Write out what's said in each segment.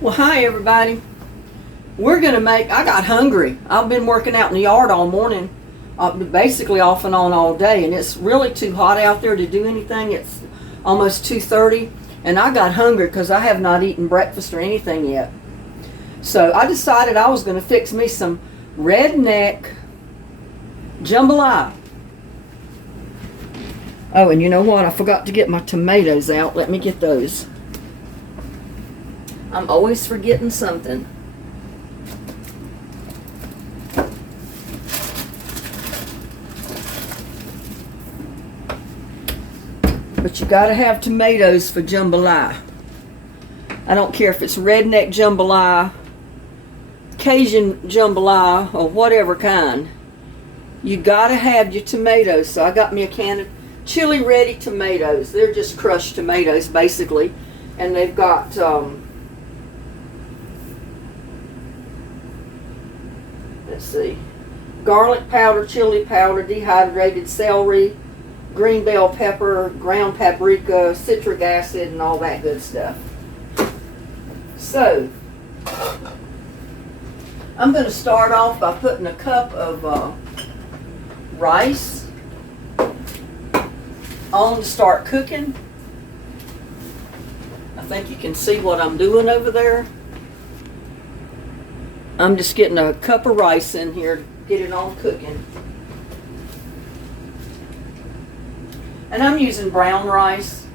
Well, hi everybody. I got hungry. I've been working out in the yard all morning, basically off and on all day, and it's really too hot out there to do anything. It's almost 2:30, and I got hungry because I have not eaten breakfast or anything yet. So I decided I was going to fix me some Redneck Jambalaya. Oh, and you know what? I forgot to get my tomatoes out. Let me get those. I'm always forgetting something. But you gotta have tomatoes for jambalaya. I don't care if it's redneck jambalaya, Cajun jambalaya, or whatever kind. You gotta have your tomatoes. So I got me a can of chili ready tomatoes. They're just crushed tomatoes basically. And they've got let's see, garlic powder, chili powder, dehydrated celery, green bell pepper, ground paprika, citric acid, and all that good stuff. So, I'm going to start off by putting a cup of rice on to start cooking. I think you can see what I'm doing over there. I'm just getting a cup of rice in here to get it on cooking. And I'm using brown rice,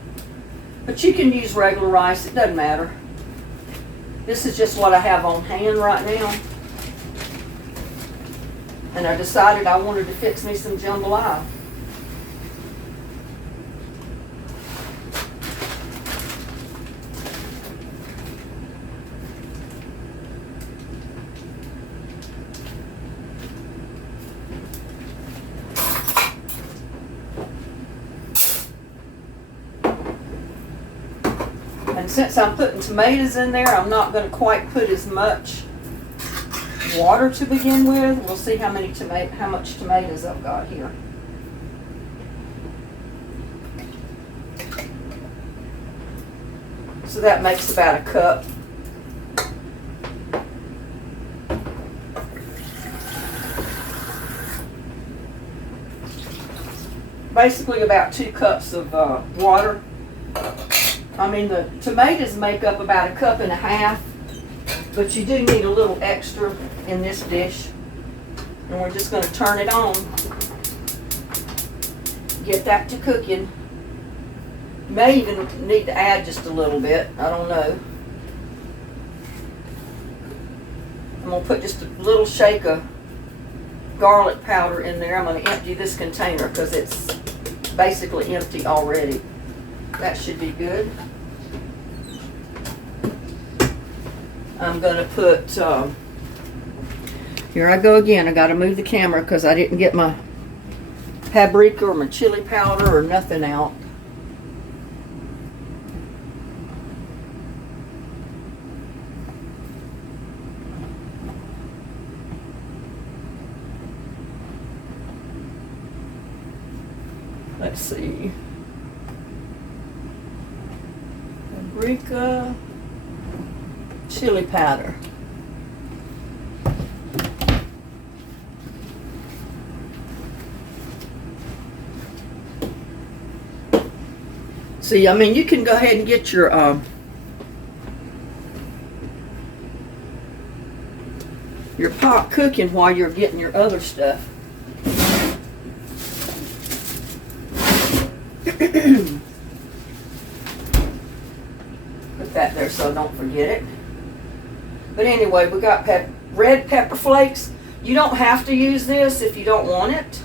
but you can use regular rice, it doesn't matter. This is just what I have on hand right now. And I decided I wanted to fix me some jambalaya. And since I'm putting tomatoes in there, I'm not going to quite put as much water to begin with. We'll see how much tomatoes I've got here. So that makes about a cup. Basically about 2 cups of water. I mean, the tomatoes make up about a cup and a half, but you do need a little extra in this dish. And we're just going to turn it on, get that to cooking. May even need to add just a little bit, I don't know. I'm going to put just a little shake of garlic powder in there. I'm going to empty this container because it's basically empty already. That should be good. I'm going to put, here I go again. I got to move the camera because I didn't get my paprika or my chili powder or nothing out. Let's see. Paprika, chili powder. See, I mean, you can go ahead and get your pot cooking while you're getting your other stuff. Put that there so I don't forget it. But anyway, we got red pepper flakes. You don't have to use this if you don't want it.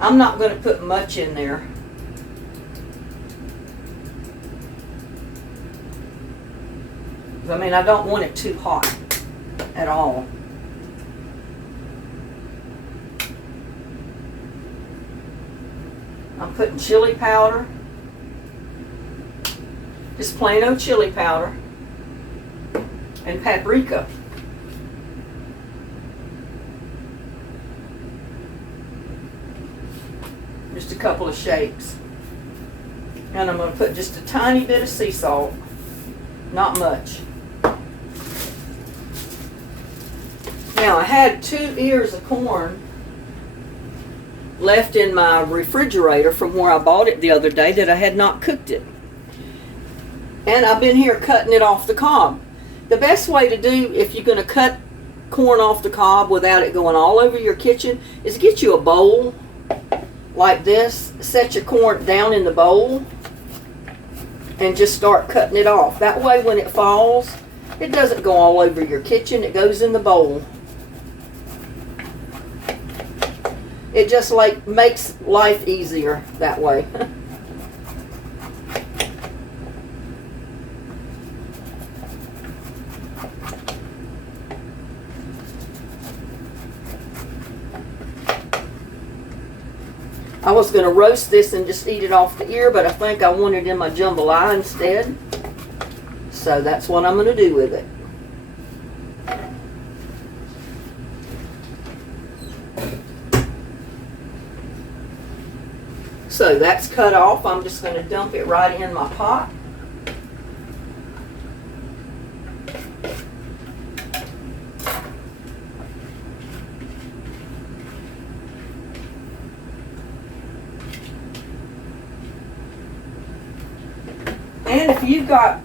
I'm not going to put much in there. I mean, I don't want it too hot at all. I'm putting chili powder. Just plain old chili powder. And paprika. Just a couple of shakes. And I'm going to put just a tiny bit of sea salt. Not much. Now I had 2 ears of corn left in my refrigerator from where I bought it the other day that I had not cooked it. And I've been here cutting it off the cob. The best way to do if you're going to cut corn off the cob without it going all over your kitchen is get you a bowl like this, set your corn down in the bowl and just start cutting it off. That way when it falls, it doesn't go all over your kitchen, it goes in the bowl. It just like makes life easier that way. I was going to roast this and just eat it off the ear, but I think I want it in my jambalaya instead. So that's what I'm going to do with it. So that's cut off. I'm just going to dump it right in my pot. And if you've got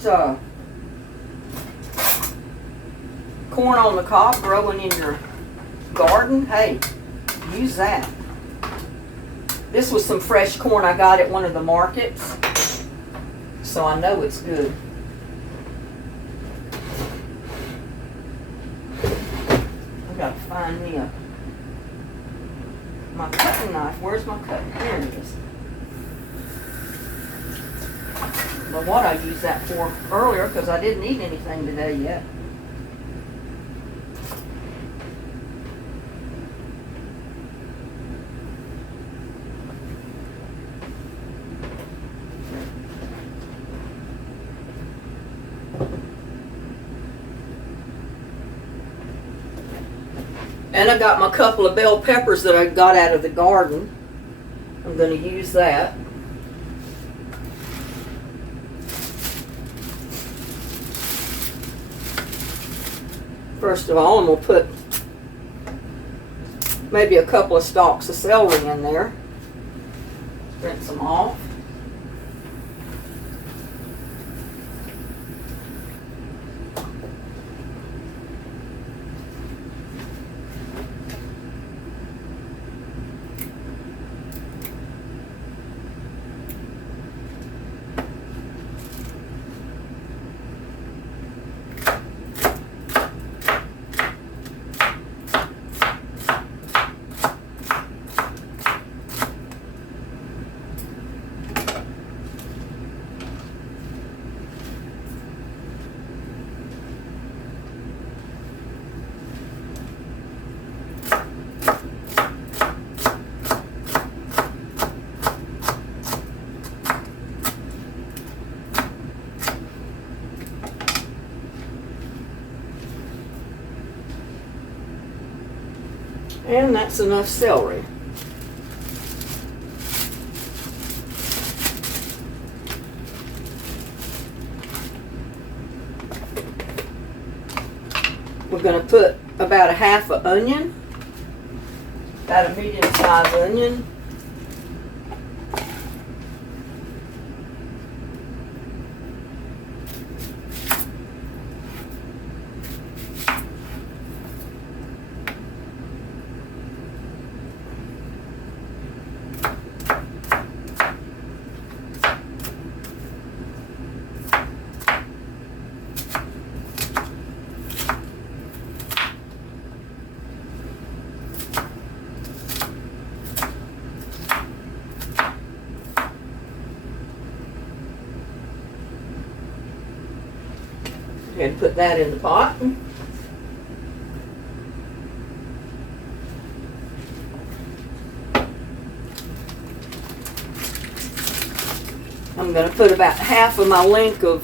corn on the cob growing in your garden, hey, use that. This was some fresh corn I got at one of the markets, so I know it's good. I've got to find me my cutting knife. Where's my cutting? Here it is. But what I used that for earlier, because I didn't eat anything today yet. And I got my couple of bell peppers that I got out of the garden. I'm going to use that. First of all, I'm going to put maybe a couple of stalks of celery in there. Rinse them off. And that's enough celery. We're going to put about a half an onion, about a medium-sized onion. And put that in the pot. I'm going to put about half of my length of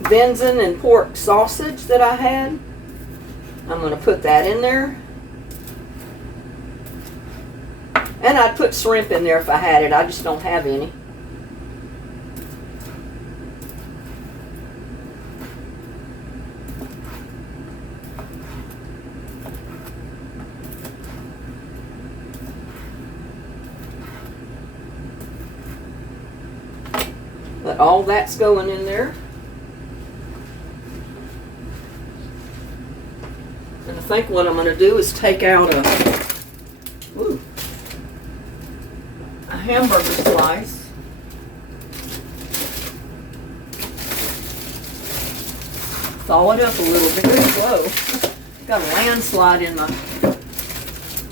venison and pork sausage that I had. I'm going to put that in there. And I'd put shrimp in there if I had it. I just don't have any. all that's going in there. And I think what I'm going to do is take out a hamburger slice. Thaw it up a little bit. Whoa. Got a landslide in my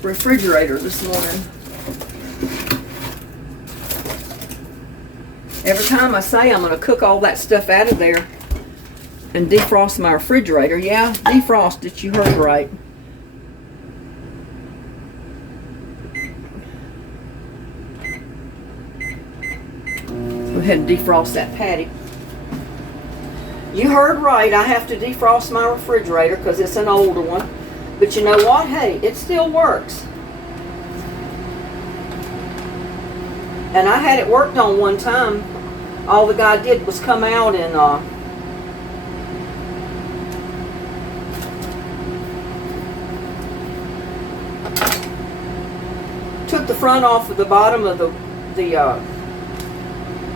refrigerator this morning. Every time I say I'm going to cook all that stuff out of there and defrost my refrigerator, yeah, defrost it, you heard right. Go ahead and defrost that patty. You heard right, I have to defrost my refrigerator because it's an older one. But you know what? Hey, it still works. And I had it worked on one time. All the guy did was come out and took the front off of the bottom of the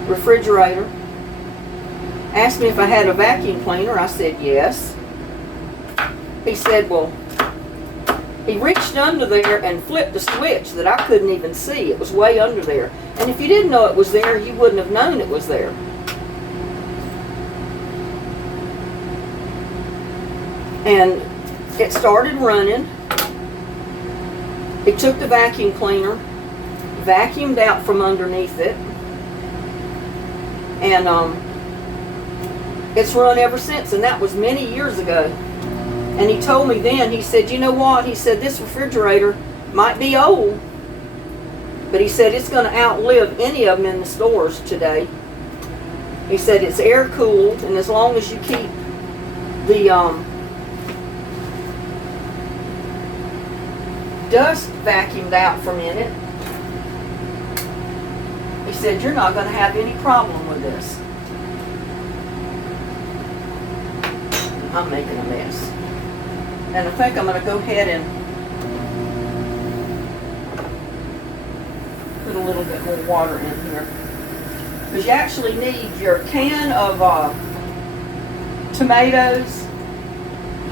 refrigerator. Asked me if I had a vacuum cleaner. I said yes. He said, well, he reached under there and flipped a switch that I couldn't even see. It was way under there. And if you didn't know it was there, you wouldn't have known it was there. And it started running. He took the vacuum cleaner, vacuumed out from underneath it, and it's run ever since, and that was many years ago. And he told me then, he said, you know what? He said, this refrigerator might be old, but he said it's going to outlive any of them in the stores today. He said it's air cooled, and as long as you keep the dust vacuumed out from in it, he said you're not going to have any problem with this. I'm making a mess. And I think I'm going to go ahead and put a little bit more water in here. Because you actually need your can of tomatoes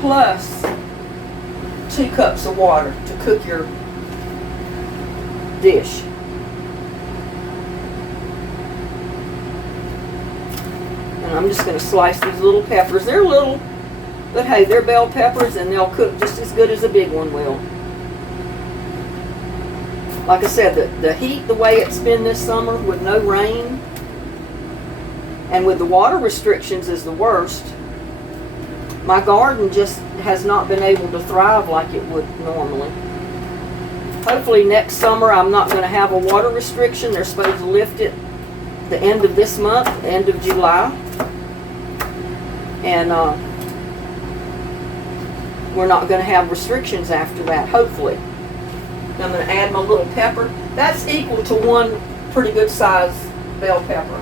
plus 2 cups of water to cook your dish. And I'm just going to slice these little peppers. They're little, but hey, they're bell peppers and they'll cook just as good as a big one will. Like I said, the heat, the way it's been this summer with no rain and with the water restrictions is the worst. My garden just has not been able to thrive like it would normally. Hopefully next summer I'm not going to have a water restriction. They're supposed to lift it the end of this month, end of July. And we're not going to have restrictions after that, hopefully. I'm going to add my little pepper. That's equal to 1 pretty good size bell pepper.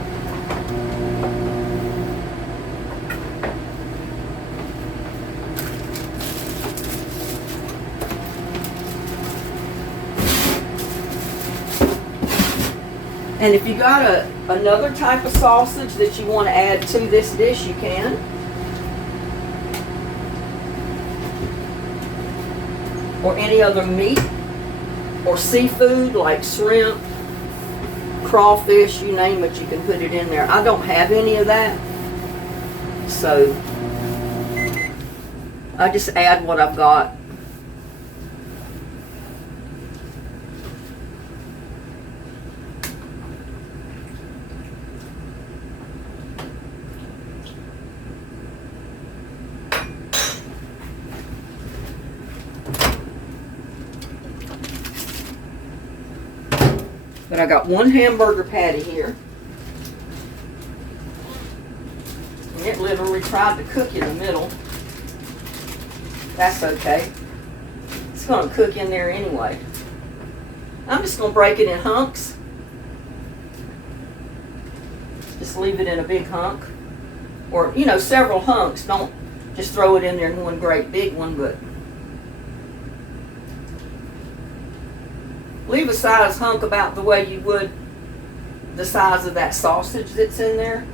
And if you got another type of sausage that you want to add to this dish, you can. Or any other meat or seafood like shrimp, crawfish, you name it, you can put it in there. I don't have any of that, so I just add what I've got. But I got 1 hamburger patty here. And it literally tried to cook in the middle. That's okay. It's going to cook in there anyway. I'm just going to break it in hunks. Just leave it in a big hunk. Or, you know, several hunks. Don't just throw it in there in one great big one, but leave a size hunk about the way you would the size of that sausage that's in there.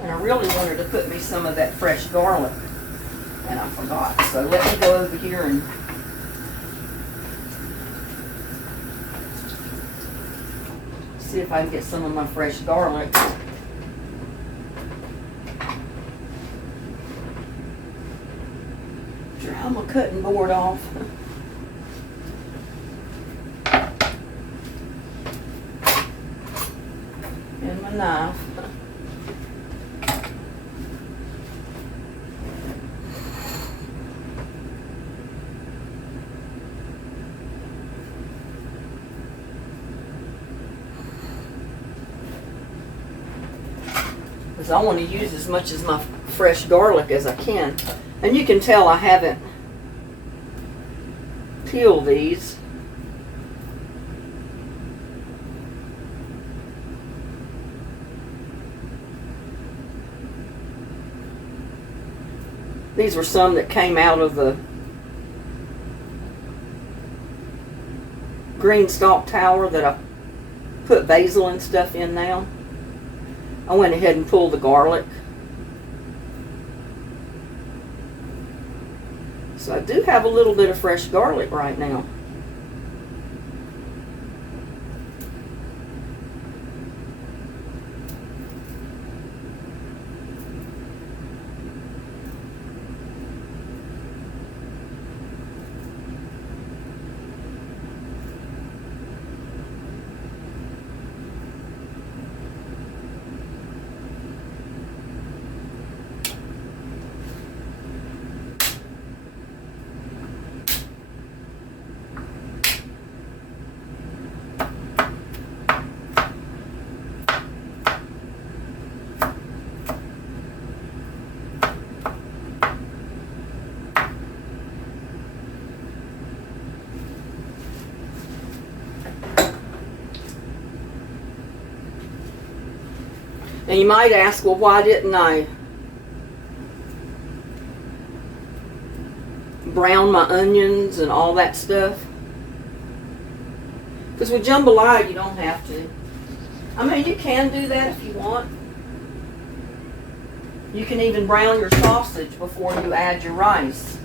And I really wanted to put me some of that fresh garlic, and I forgot. So let me go over here and see if I can get some of my fresh garlic. Dry my cutting board off. And my knife. Because I want to use as much as my fresh garlic as I can. And you can tell I haven't peeled these. These were some that came out of the green stalk tower that I put basil and stuff in now. I went ahead and pulled the garlic. So I do have a little bit of fresh garlic right now. And you might ask, well, why didn't I brown my onions and all that stuff? Because with jambalaya, you don't have to. I mean, you can do that if you want. You can even brown your sausage before you add your rice.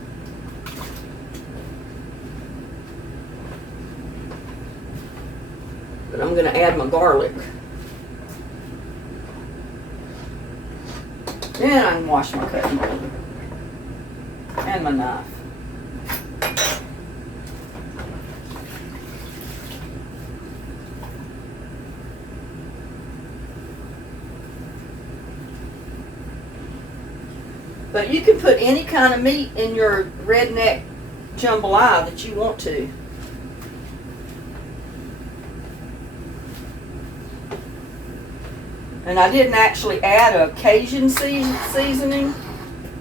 But I'm going to add my garlic. Then I can wash my cutting board and my knife. But you can put any kind of meat in your redneck jambalaya that you want to. And I didn't actually add a Cajun seasoning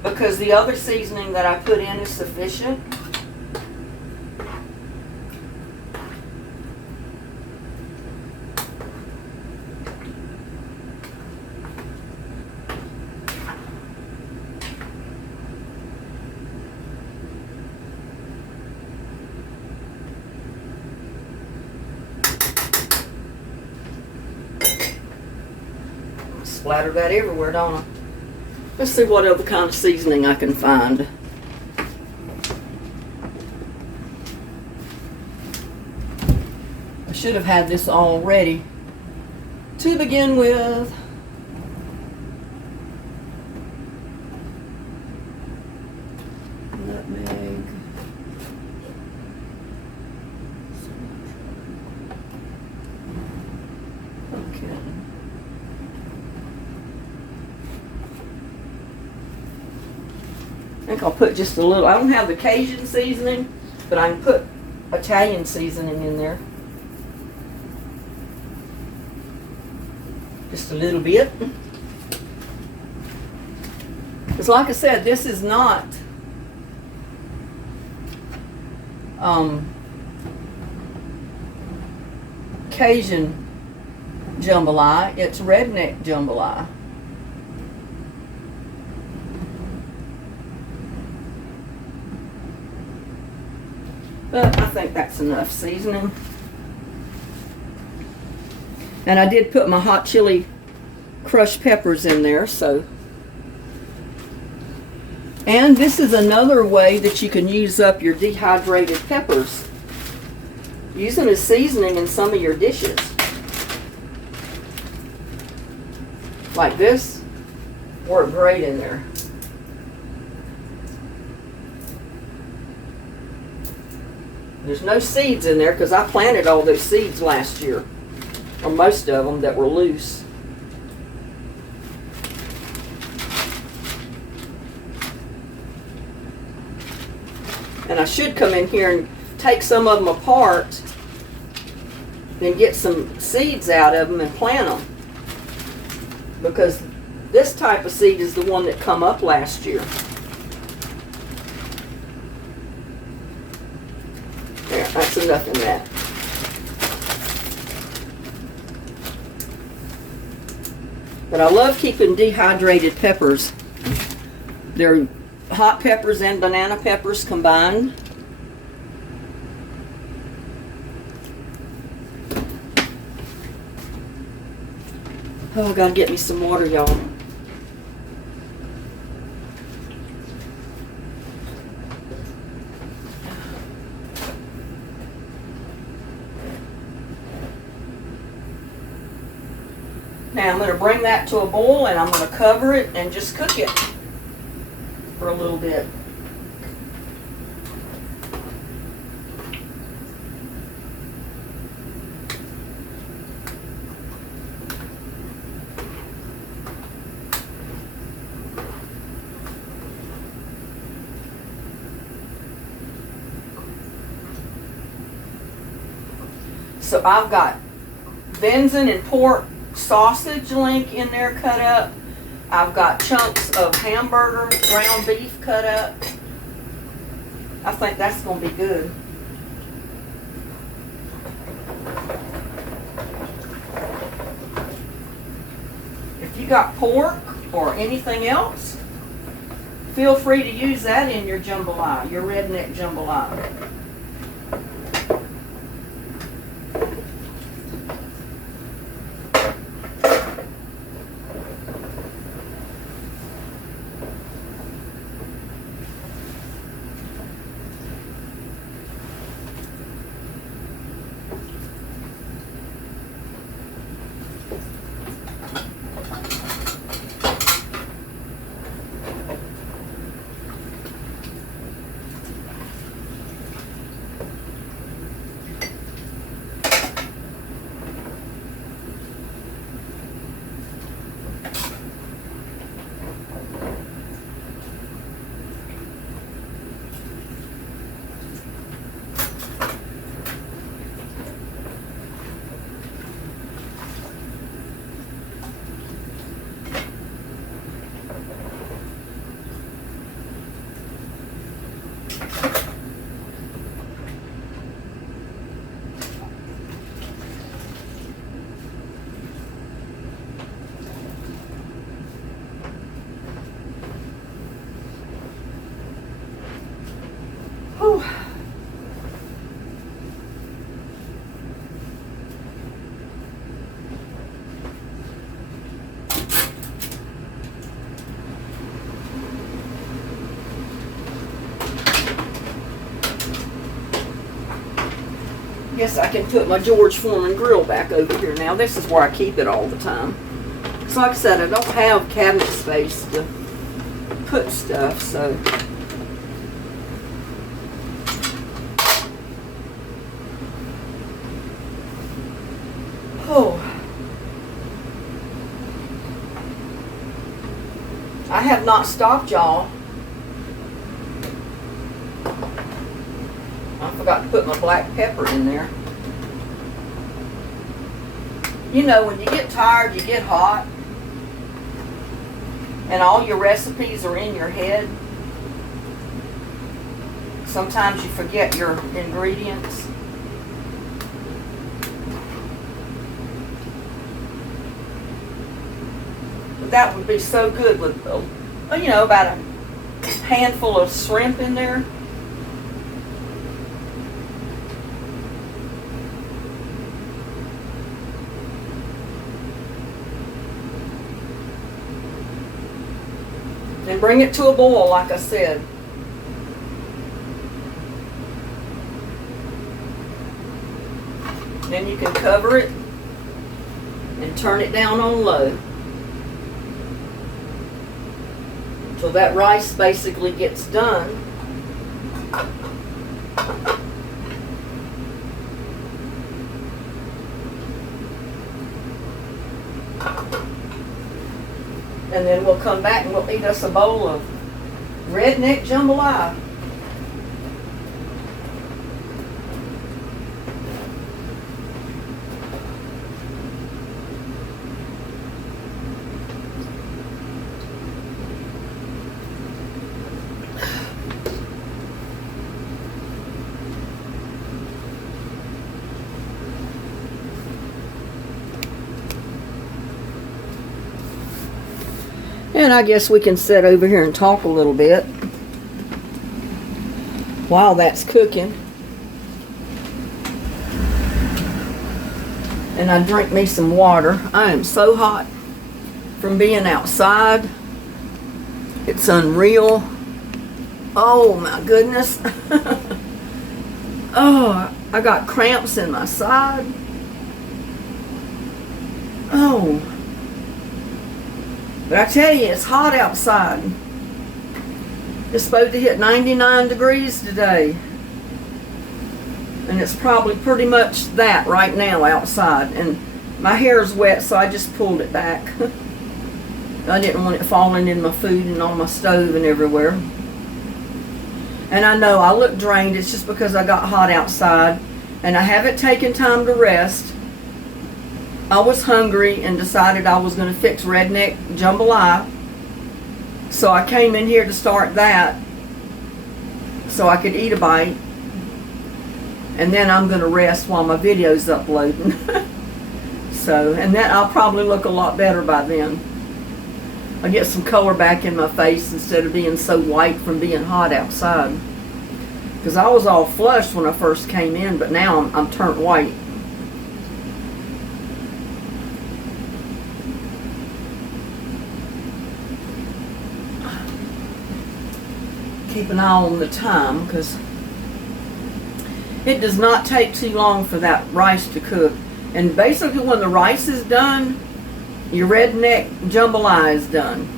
because the other seasoning that I put in is sufficient. Splatter that everywhere, don't I? Let's see what other kind of seasoning I can find. I should have had this all ready to begin with. Nutmeg. Okay. I think I'll put just a little. I don't have the Cajun seasoning, but I can put Italian seasoning in there. Just a little bit. Because like I said, this is not Cajun jambalaya, it's redneck jambalaya. But I think that's enough seasoning. And I did put my hot chili crushed peppers in there, so. And this is another way that you can use up your dehydrated peppers. Use them as seasoning in some of your dishes. Like this, work great in there. There's no seeds in there because I planted all those seeds last year, or most of them that were loose. And I should come in here and take some of them apart and get some seeds out of them and plant them. Because this type of seed is the one that come up last year. There, that's enough in that. But I love keeping dehydrated peppers. They're hot peppers and banana peppers combined. Oh, I gotta get me some water, y'all. Now I'm going to bring that to a boil and I'm going to cover it and just cook it for a little bit. So I've got venison and pork sausage link in there cut up. I've got chunks of hamburger, ground beef cut up. I think that's going to be good. If you got pork or anything else, feel free to use that in your jambalaya, your redneck jambalaya. Whew. Guess I can put my George Foreman grill back over here now. This is where I keep it all the time. Because like I said, I don't have cabinet space to put stuff, so. Oh. I have not stopped, y'all. I forgot to put my black pepper in there. You know, when you get tired, you get hot, and all your recipes are in your head. Sometimes you forget your ingredients. But that would be so good with, you know, about a handful of shrimp in there. And bring it to a boil, like I said. Then you can cover it and turn it down on low until that rice basically gets done. And then we'll come back and we'll eat us a bowl of Redneck Jambalaya. And I guess we can sit over here and talk a little bit while that's cooking. And I drink me some water. I am so hot from being outside. It's unreal. Oh my goodness. Oh, I got cramps in my side. Oh. But I tell you, it's hot outside. It's supposed to hit 99 degrees today. And it's probably pretty much that right now outside. And my hair is wet, so I just pulled it back. I didn't want it falling in my food and on my stove and everywhere. And I know I look drained. It's just because I got hot outside. And I haven't taken time to rest. I was hungry and decided I was going to fix Redneck Jambalaya. So I came in here to start that so I could eat a bite. And then I'm going to rest while my video's uploading. So, and then I'll probably look a lot better by then. I'll get some color back in my face instead of being so white from being hot outside. Because I was all flushed when I first came in, but now I'm turned white. Keep an eye on the time because it does not take too long for that rice to cook. And basically when the rice is done, your Redneck Jambalaya is done.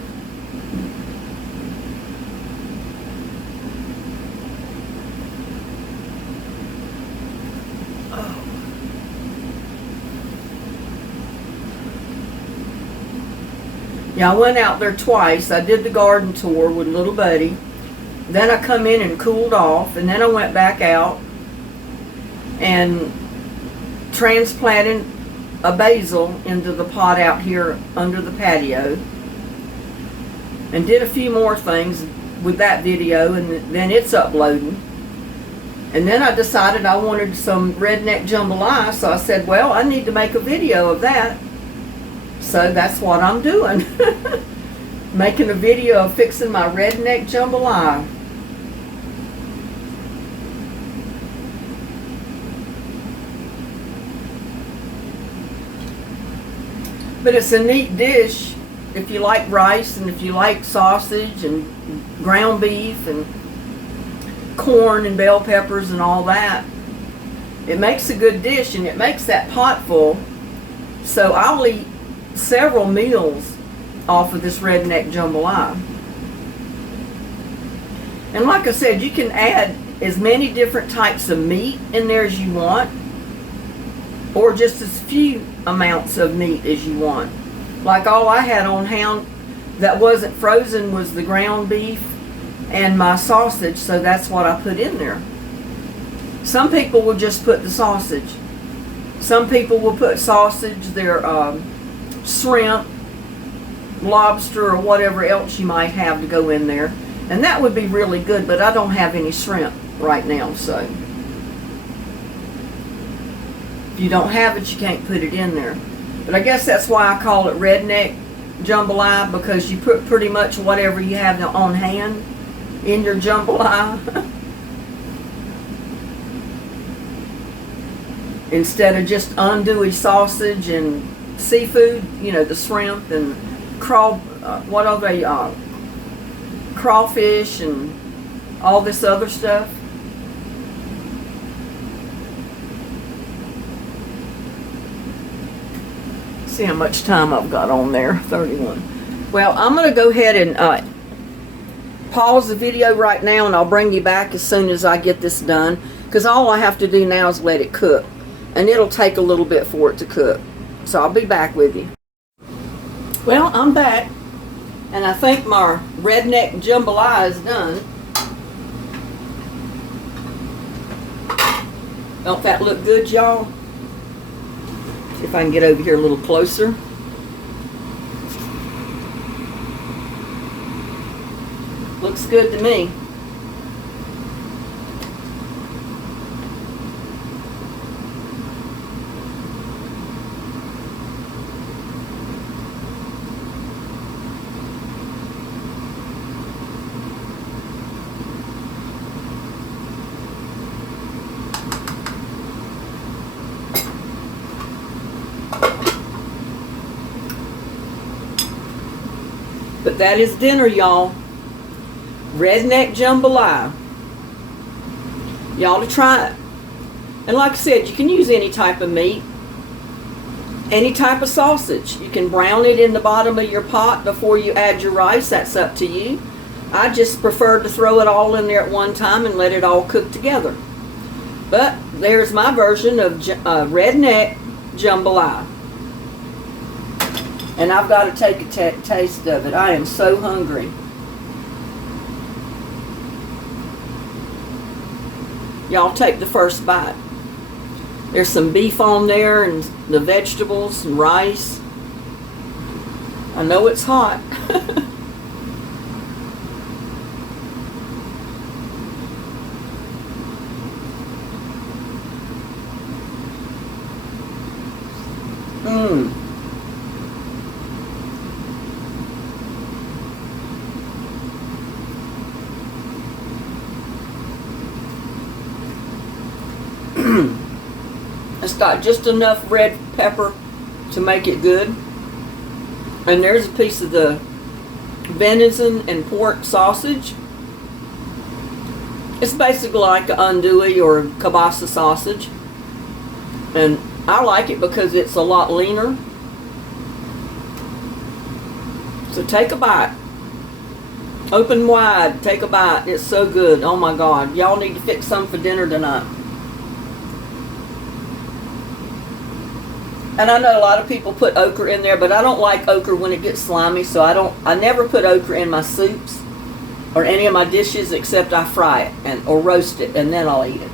Oh. Yeah, I went out there twice. I did the garden tour with little buddy. Then I come in and cooled off, and then I went back out and transplanted a basil into the pot out here under the patio and did a few more things with that video, and then it's uploading. And then I decided I wanted some Redneck Jambalaya, so I said, well, I need to make a video of that. So that's what I'm doing. Making a video of fixing my Redneck Jambalaya. But it's a neat dish if you like rice and if you like sausage and ground beef and corn and bell peppers and all that. It makes a good dish and it makes that pot full. So I'll eat several meals off of this Redneck Jambalaya. And like I said, you can add as many different types of meat in there as you want, or just as few amounts of meat as you want. Like all I had on hand that wasn't frozen was the ground beef and my sausage, so that's what I put in there. Some people will just put the sausage. Some people will put sausage, their shrimp, lobster, or whatever else you might have to go in there. And that would be really good, but I don't have any shrimp right now, so if you don't have it, you can't put it in there. But I guess that's why I call it Redneck Jambalaya, because you put pretty much whatever you have on hand in your jambalaya. Instead of just andouille sausage and seafood, you know, the shrimp and crawfish and all this other stuff. See how much time I've got on there, 31. Well, I'm going to go ahead and pause the video right now, and I'll bring you back as soon as I get this done, because all I have to do now is let it cook, and it'll take a little bit for it to cook. So I'll be back with you. Well, I'm back, and I think my Redneck Jambalaya is done. Don't that look good, y'all? See if I can get over here a little closer. Looks good to me. But that is dinner, y'all. Redneck Jambalaya. Y'all to try it. And like I said, you can use any type of meat, any type of sausage. You can brown it in the bottom of your pot before you add your rice. That's up to you. I just prefer to throw it all in there at one time and let it all cook together. But there's my version of Redneck Jambalaya. And I've got to take a taste of it. I am so hungry. Y'all take the first bite. There's some beef on there and the vegetables and rice. I know it's hot. Mmm. It's got just enough red pepper to make it good. And there's a piece of the venison and pork sausage. It's basically like an andouille or kielbasa sausage. And I like it because it's a lot leaner. So take a bite. Open wide, take a bite. It's so good. Oh my God. Y'all need to fix some for dinner tonight. And I know a lot of people put okra in there, but I don't like okra when it gets slimy, so I never put okra in my soups or any of my dishes except I fry it or roast it, and then I'll eat it.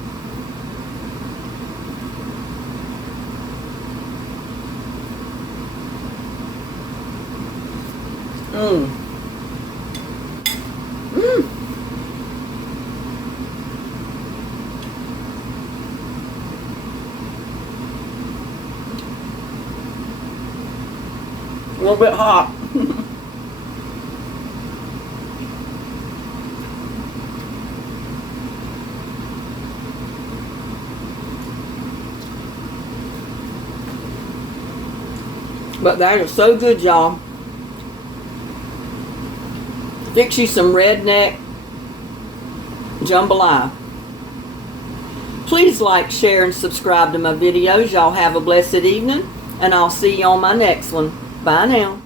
Mmm. Mmm. A little bit hot. But that is so good, y'all. Fix you some Redneck Jambalaya. Please like, share, and subscribe to my videos. Y'all have a blessed evening, and I'll see you on my next one. Bye now.